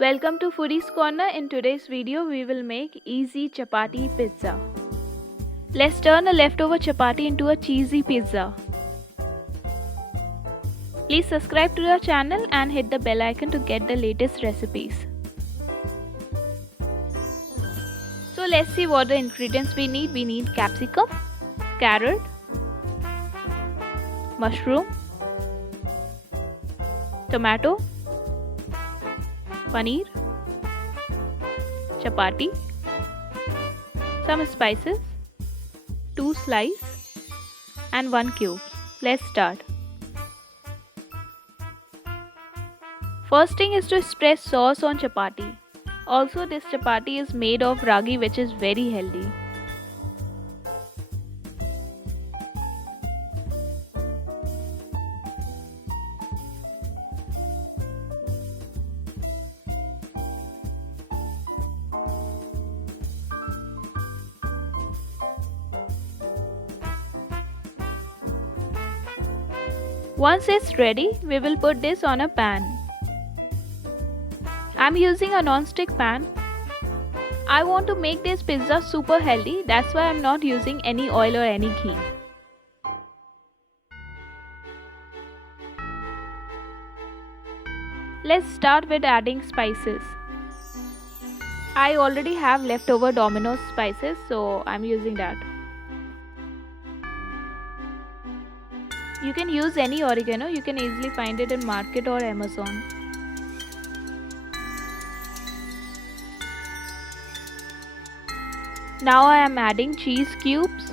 Welcome to Foodie's Corner. In today's video, we will make easy chapati pizza. Let's turn a leftover chapati into a cheesy pizza. Please subscribe to our channel and hit the bell icon to get the latest recipes. So let's see what the ingredients we need. We need capsicum, carrot, mushroom, tomato, paneer, chapati, some spices, 2 slices and 1 cube. Let's start. First thing is to spread sauce on chapati. Also, this chapati is made of ragi, which is very healthy. Once it's ready, we will put this on a pan. I'm using a non-stick pan. I want to make this pizza super healthy, that's why I'm not using any oil or any ghee. Let's start with adding spices. I already have leftover Domino's spices, so I'm using that. You can use any oregano, you can easily find it in market or Amazon. Now I am adding cheese cubes.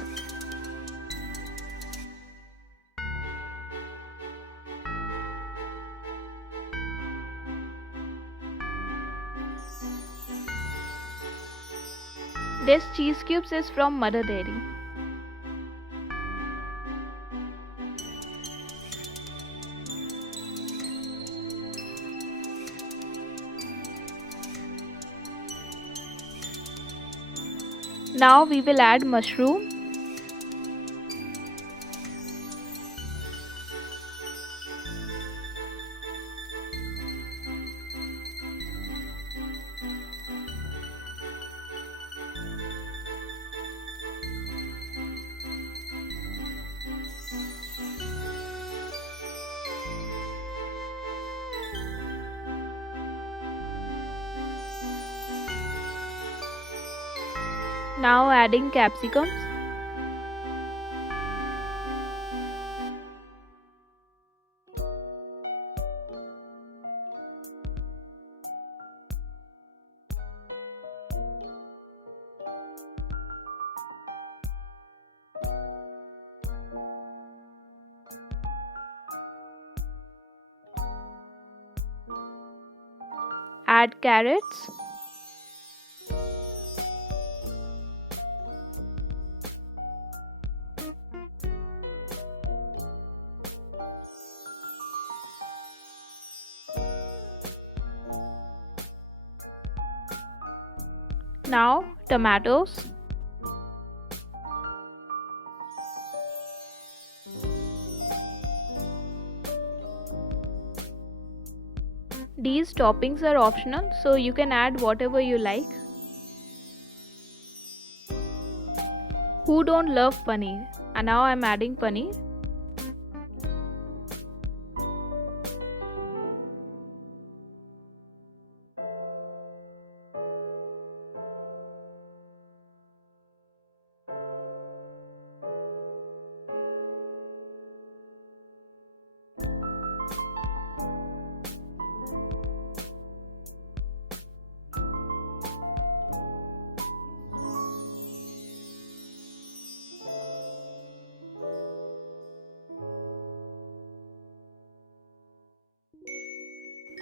This cheese cubes is from Mother Dairy. Now we will add mushroom, now adding capsicums. Add carrots. Now tomatoes. These toppings are optional, so you can add whatever you like. Who don't love paneer? And now I'm adding paneer.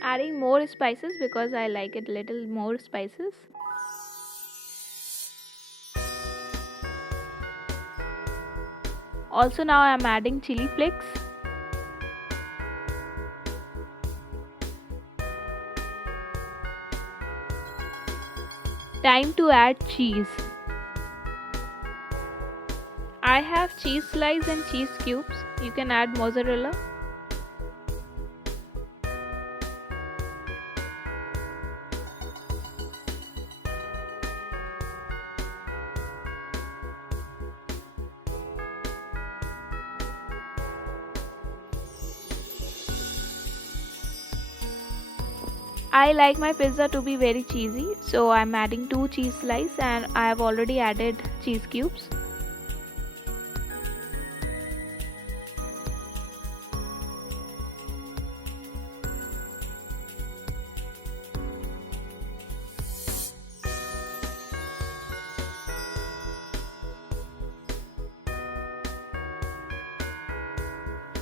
Adding more spices because I like it little more spices. Also now I am adding chili flakes. Time to add cheese. I have cheese slice and cheese cubes. You can add mozzarella. I like my pizza to be very cheesy, so I'm adding 2 cheese slices and I have already added cheese cubes.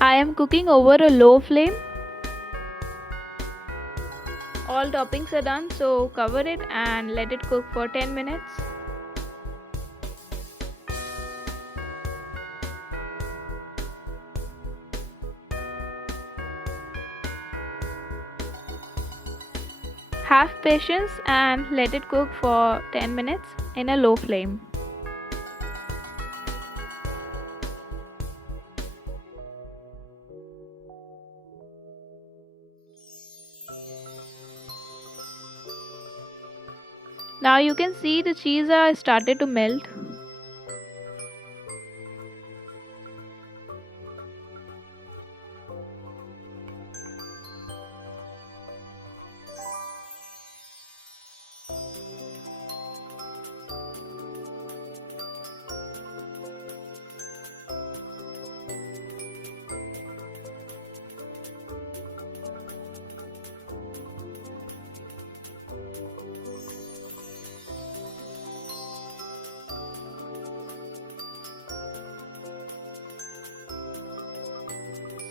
I am cooking over a low flame. All toppings are done, so cover it and let it cook for 10 minutes. Have patience and let it cook for 10 minutes in a low flame. Now you can see the cheese are started to melt.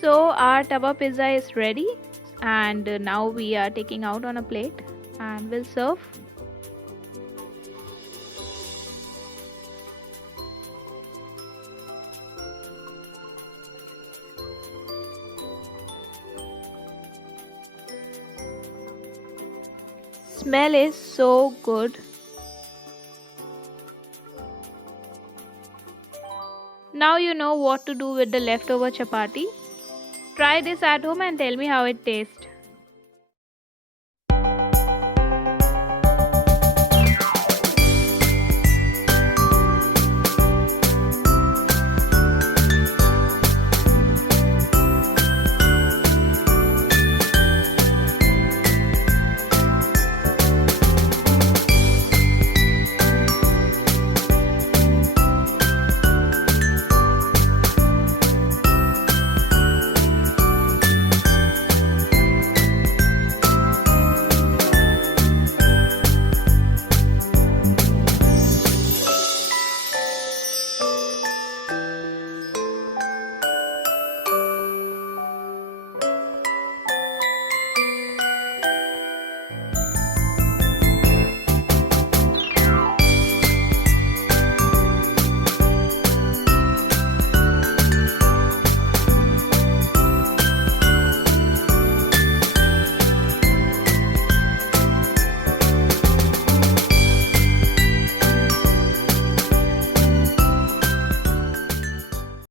So our tawa pizza is ready and now we are taking out on a plate and we'll serve. Smell is so good. Now you know what to do with the leftover chapati. Try this at home and tell me how it tastes.